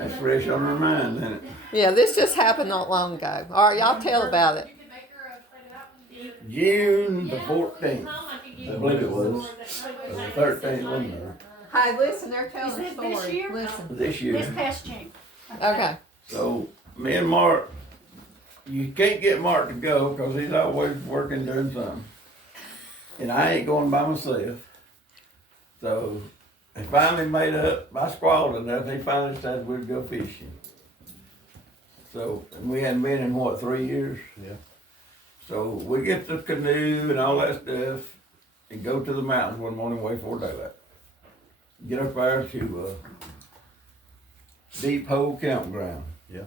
That's fresh on her mind, isn't it? Yeah, this just happened not long ago. All right, y'all tell about it. June the 14th, I believe it was. Or the 13th, wasn't it? Hey, listen, they're telling Is a it story. this year? Listen. This year. This past June. Okay. So, me and Mark, you can't get Mark to go because he's always working doing something. And I ain't going by myself. So, I finally made up, I squalled enough, he finally decided we'd go fishing. So, and we hadn't been in what, 3 years? Yeah. So we get the canoe and all that stuff and go to the mountains one morning way before daylight. Get up there to Deep Hole Campground. Yeah.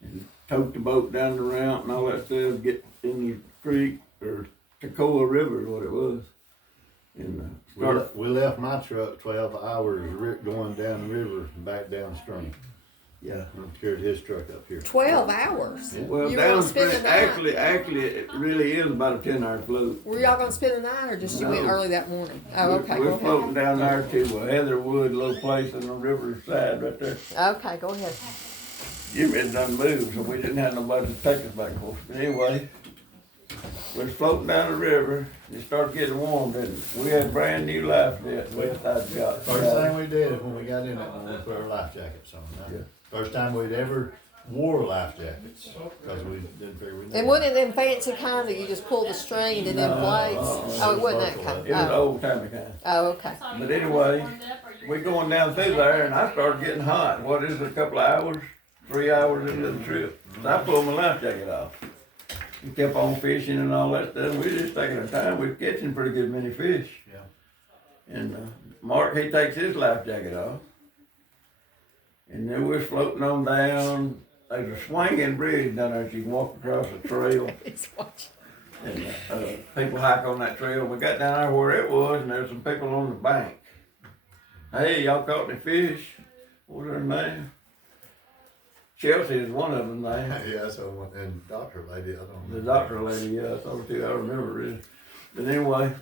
And tote the boat down the ramp and all that stuff, get in the creek or Canoe River is what it was. And We left my truck 12 hours going down the river and back downstream. yeah. I carried his truck up here. 12 hours. Well, You were gonna spend downstream, the night? actually, it really is about a 10-hour float. Were y'all gonna spend the night, or just you went No. early that morning? Oh, okay. We're Go floating down there to Heatherwood, a little place on the riverside right there. ahead. Okay, go ahead. Jimmy had done moved, so we didn't have nobody to take us back and forth. But anyway, we was floating down the river, and it started getting warm, didn't it? We had brand new life vests, I'd got. First thing we did is when we got in that morning, we put our life jackets on. Huh? Yeah. First time we'd ever wore life jackets because we didn't figure we needed. And wasn't it them fancy kind that you just pull the string and then plates? Oh, it wasn't that kind. It was Oh, old timey kind. oh okay. But anyway, we going down through there, and I started getting hot. What is it, a couple of hours, 3 hours into the trip? So I pulled my life jacket off. We kept on fishing and all that stuff. We were just taking our time. We were catching pretty good many fish. Yeah. And Mark, he takes his life jacket off. And then we're floating on down. There's a swinging bridge down there. You can walk across the trail. He's watching. And people hike on that trail. We got down there where it was, and there's some people on the bank. Hey, y'all caught any fish? What's their name? Chelsea is one of them name. Yeah, so and doctor lady, I don't know. The doctor lady, yeah, I thought too, I remember it. But anyway,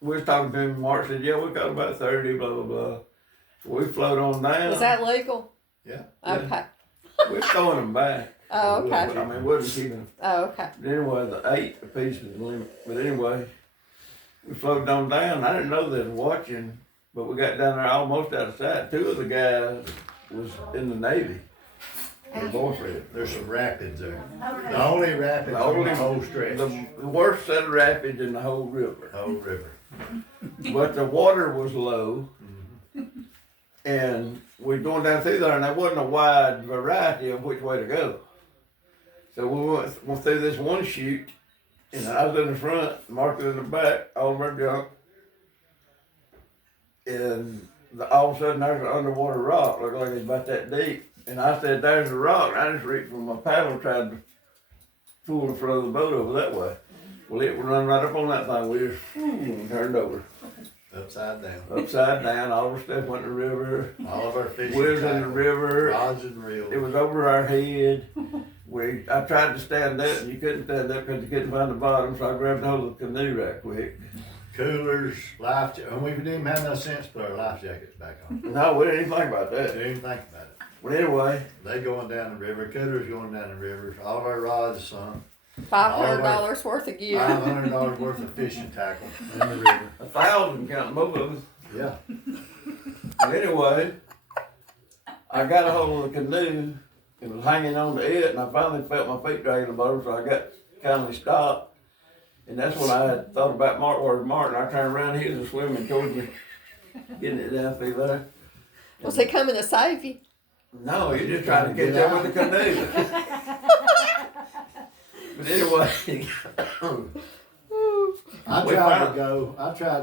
we was talking to him, Mark said, yeah, we got about 30, blah, blah, blah. We float on down. Was that legal? Yeah. Okay. We're throwing them back. Oh, okay. I mean, we wasn't keeping them. Oh, okay. But anyway, the 8 apiece was the limit. But anyway, we floated on down. I didn't know they was watching, but we got down there almost out of sight. 2 of the guys was in the Navy. Their boyfriend. There's some rapids there. The only rapids on the whole stretch. The worst set of rapids in the whole river. Whole river. But the water was low. And we're going down through there, and there wasn't a wide variety of which way to go. So we went through this one chute, and I was in the front, Mark was in the back, all of our junk. And all of a sudden, there's an underwater rock, looked like it's about that deep. And I said, there's a rock. And I just reached for my paddle, tried to pull the front of the boat over that way. Well, it would run right up on that thing. We just turned over. Upside down. Upside down, all our stuff went in the river. All of our fishing We was in the tackle, river. rods and reels. It was over our head. I tried to stand up, and you couldn't stand up because you couldn't find the bottom, so I grabbed hold of the canoe right quick. Coolers, life jackets. And we didn't even have no sense to put our life jackets back on. No, we didn't even think about We that. didn't even think about it. But anyway, They going down the river, coolers going down the river, all of our rods sunk, $500 worth of gear. $500 worth of fishing tackle in the river. 1,000 counting both of us. Yeah. But anyway, I got a hold of the canoe and was hanging on to it, and I finally felt my feet dragging the bottom, so I got kindly stopped. And that's when I had thought about Mark, where's Martin? I turned around, he was swimming towards me, getting it down through there. Was he coming to save you? No, you're just trying to catch up with the canoe. But anyway, I We tried found-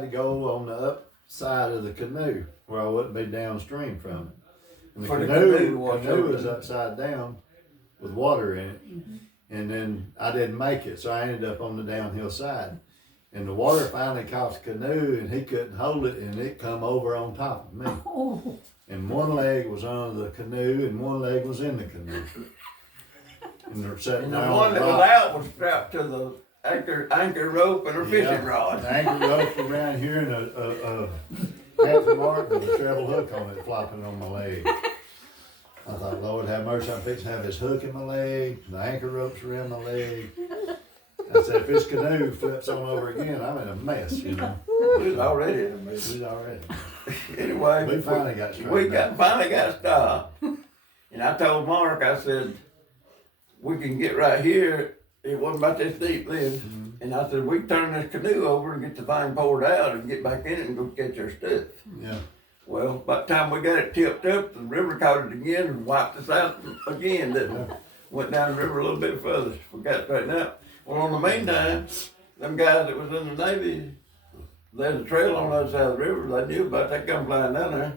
to go on the upside of the canoe where I wouldn't be downstream from it. And the For the canoe, canoe to wash over. was upside down with water in it. And then I didn't make it, so I ended up on the downhill side. And the water finally caught the canoe and he couldn't hold it and it come over on top of me. Oh, And one leg was under the canoe and one leg was in the canoe. And they're sitting and the there one on that the was rock. out was strapped to the anchor rope and a fishing Yeah. rod. The anchor rope around here and Had some mark with a treble hook on it flopping on my leg. I thought, Lord have mercy, I'm fixing to have this hook in my leg, the anchor ropes around my leg. I said, if this canoe flips on over again, I'm in a mess, you know. We was already in a mess. We already. Anyway, We finally got we straightened out. finally got stopped. And I told Mark, I said, we can get right here. It wasn't about this deep then. Mm-hmm. And I said, we can turn this canoe over and get the thing poured out and get back in it and go catch our stuff. Yeah. Well, by the time we got it tipped up, the river caught it again and wiped us out again. That Yeah. went down the river a little bit further. We got it straightened out. Well, on the meantime, them guys that was in the Navy, there's a trail on the other side of the river. They knew about that, come flying down there.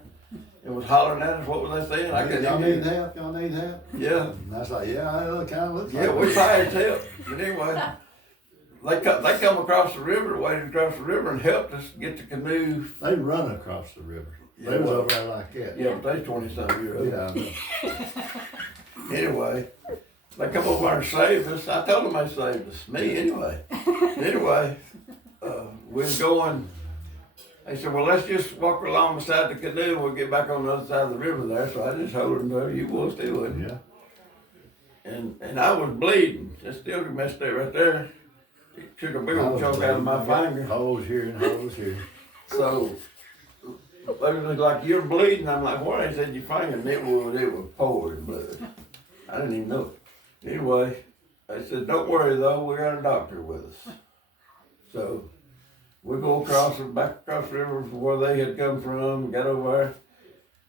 And was hollering at us. What was they saying? I couldn't Y'all hear need you. help? Y'all need help? Yeah. And I was like, yeah, it kind of looks Yeah, like we it. fired help. But anyway, they come across the river, waded across the river and helped us get the canoe. They run across the river. Yeah, They was well, over there like that. Yeah, but they 20-something years old. Yeah, I know. Anyway, they come over and saved us. I told them they saved us. Me anyway. Anyway, we was going. They said, well, let's just walk along beside the canoe and we'll get back on the other side of the river there. So I just told them, well, you boys do it. Yeah. And I was bleeding. It still messed that right there. It took a big old chunk out of my finger. Holes here and holes here. So they was like, you're bleeding. I'm like, what? They said, your finger, and it was pouring blood. I didn't even know it. Anyway, I said, don't worry though, we got a doctor with us. So we go back across the river from where they had come from, got over there.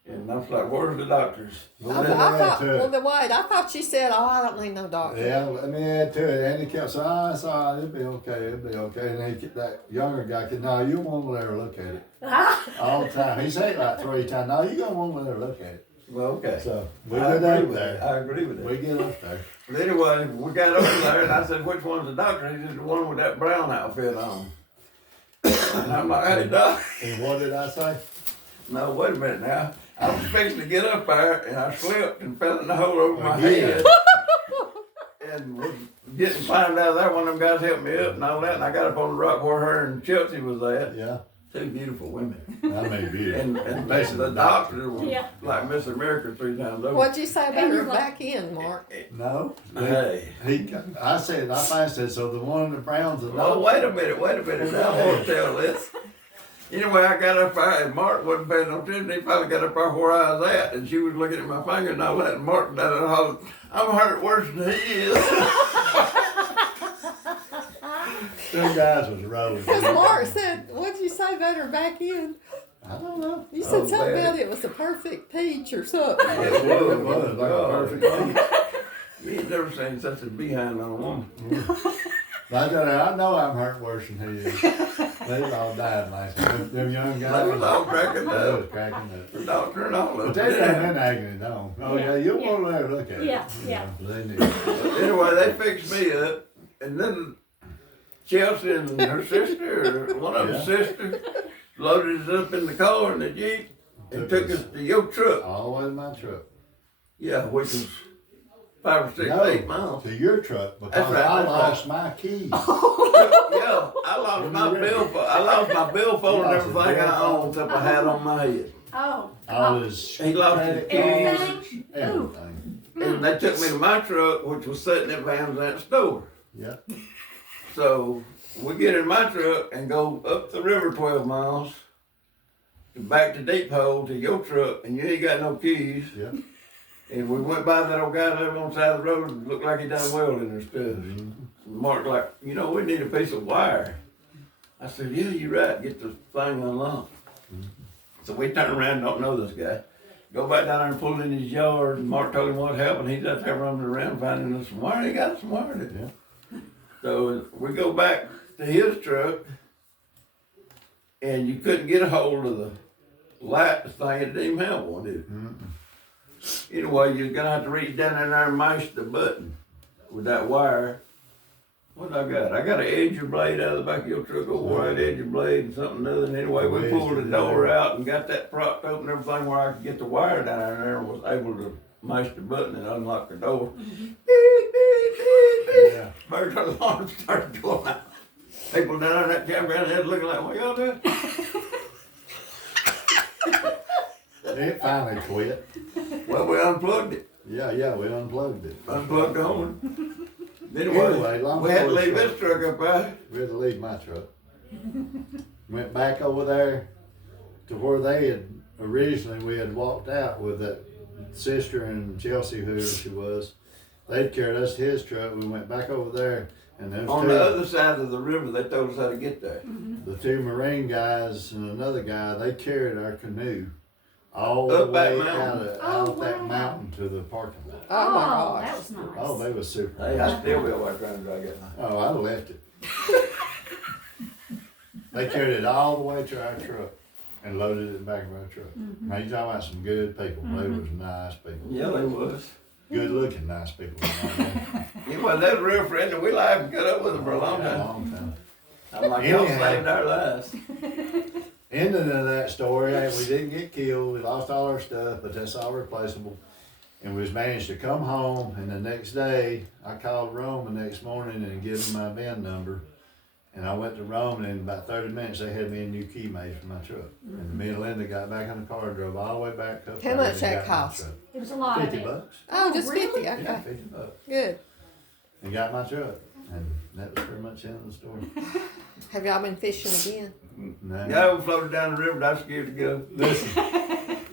And I was like, where's the doctors? I thought, well, then wait, I thought she said, oh, I don't need no doctor. Yeah, let me add to it. And he kept saying, oh, it's all right, it'll be okay, it'll be okay. And then that younger guy said, no, you won't let her look at it. All the time. He said it like 3 times, no, you don't want to let her look at it. Well, okay. So we I get agree up with there. that. I agree with that. We get up there. But anyway, we got over there and I said, which one's the doctor? He said, the one with that brown outfit on. And I'm like, hey, doc. And what did I say? No, wait a minute now. I was fixing to get up there and I slipped and fell in the hole over my Again. head. And was getting climbed out of there. One of them guys helped me up and all that. And I got up on the rock where her and Chelsea was at. Yeah. 2 beautiful women. I mean, beautiful. And Basically, the doctor was Yeah. like Miss America 3 times over. What'd you say about her back end, Mark? No. Hey. I finally said, so the one in the Browns and Oh, wait a minute. Now I want to tell this. Anyway, I got up there and Mark wasn't paying no attention. He finally got up there where I was at and she was looking at my finger and all that. And Mark down and hollered, I'm hurt worse than he is. Them guys was rolling. Because Mark said, what'd you say about her back end? I don't know. You said Oh, something man. about it was a perfect peach or something. It It was like a perfect thing. You ain't never seen such a behind on a woman. I tell you, I know I'm hurt worse than he is. They was all dying last night. Them young guys. They was all cracking They up. was cracking up. The doctor and all But of they it. done been agony on. Oh yeah, you want to let her look at it. Yeah, yeah. They knew. Anyway, they fixed me up, and then Chelsea and her sister, or one of Yeah. her sisters, loaded us up in the car in the Jeep and took us to your truck. All the way to my truck. Yeah, which was 5 or 6, No, 8 miles. to your truck because That's right, I that's lost my keys. Yeah, I lost my billfold. I lost my billfold and You lost everything your I owned except I had on my head. Oh. All his He lost his credit keys. cards, everything. And they took me to my truck, which was sitting at Van Zant's store. Yeah. So we get in my truck and go up the river 12 miles, back to Deep Hole to your truck, and you ain't got no keys. Yeah. And we went by that old guy there on the side of the road and looked like he done welding and stuff. Mark like, you know, we need a piece of wire. I said, yeah, you're right, get the thing unlocked. So we turn around, don't know this guy. Go back down there and pull in his yard, and Mark told him what happened. He's out there running around finding us some wire. He got us some wire. Yeah. So we go back to his truck, and you couldn't get a hold of the light thing. It didn't even have one, did it? Anyway, you're gonna have to reach down in there and mash the button with that wire. What I got? I got an edger blade out of the back of your truck, a white edger blade and something other. And anyway, we pulled the door out and got that propped open and everything where I could get the wire down there and was able to mash the button and unlock the door. Beep, beep, beep, beep. Yeah. Burglar alarm started going out. People down there in that campground, they're looking like, what y'all doing? It finally quit. Well, we unplugged it, Yeah, we unplugged it. unplugged the horn. Anyway, long We had to story leave short, this truck up there. we had to leave my truck. Went back over there to where they had originally, we had walked out with that sister and Chelsea, whoever she was. They'd carried us to his truck. We went back over there, and those On the other side of the river, they told us how to get there. the two Marine guys and another guy, they carried our canoe all Up the that way mountain. out that wow. mountain to the parking lot. Oh my that gosh. was nice. Oh, they was super. Hey, I still be over there trying to drag it. Oh, I'd have left it. They carried it all the way to our truck and loaded it in the back of our truck. Now you talking about some good people. They was nice people. Yeah, they was. Good looking nice people. Yeah, well, they was real friendly. We laughed and cut up with them for a long time. Long time. I'm like, y'all Anyhow. saved our lives. Ending of that story, hey, we didn't get killed. We lost all our stuff, but that's all replaceable. And we was managed to come home, and the next day, I called Rome the next morning and gave them my VIN number. And I went to Rome, and in about 30 minutes, they had me a new key made for my truck. And me and Linda got back in the car and drove all the way back up. How there much and that got my cost? truck. It was a lot of $50 it. bucks. Oh, just really? 50, Yeah, okay. $50. Good. And got my truck. And that was pretty much the end of the story. Have y'all been fishing again? No. Yeah, we floated down the river, but I was scared to go. Listen,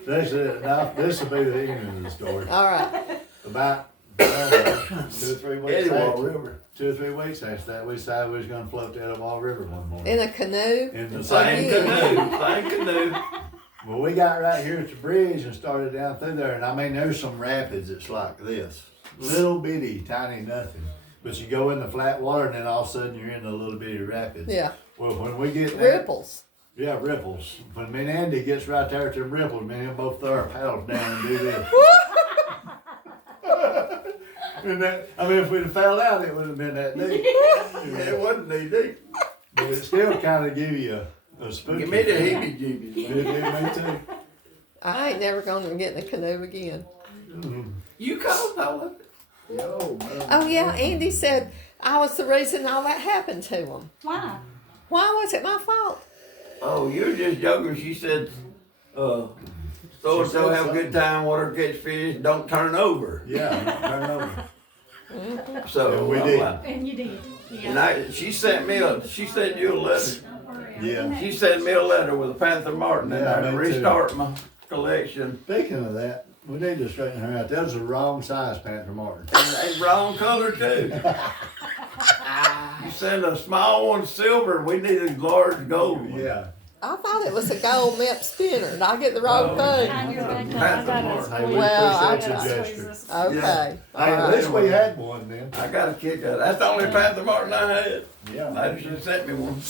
this will be the end of the story. All right. About 2 or 3 weeks Eddywall after, River. 2 or 3 weeks after that, we decided we was gonna float down the Wall River one morning. In a canoe? In the Same same canoe, same canoe. Well, we got right here at the bridge and started down through there, and I mean, there's some rapids that's like this. Little bitty, tiny nothing. But you go in the flat water and then all of a sudden you're in the little bitty rapids. Yeah. Well, when we get there, Ripples. yeah, ripples. When me and Andy gets right there to the ripples, me and him both throw our paddles down and do this. And that, I mean, if we'd have fell out, it would have been that deep. It wasn't knee deep. But it still kind of give you a spooky. Give me the feeling. heebie-jeebies. It did me too. I ain't never gonna get in a canoe again. You caused all of it. Oh yeah, Andy said I was the reason all that happened to him. Why? Why was it my fault? Oh, you're just joking. She said, so have a good time, water catch fish, don't turn over. Yeah, turn over. So And we I'm did. like- And you did. and she sent you a letter. Yeah. She sent me a letter with a Panther Martin and Yeah, I me too. restart my collection. Speaking of that, we need to straighten her out. That was the wrong size Panther Martin. And they wrong color too. You send a small one silver, we need a large gold one. Yeah. I thought it was a gold mint spinner, and I get the wrong thing. Behind your back, Panther I got Martin. Hey, we Well, I appreciate got your a gesture. Okay. Yeah. Hey, at least we had one then. I got a kick out of it. That's the only Panther Martin I had. Yeah. Maybe she sent me one.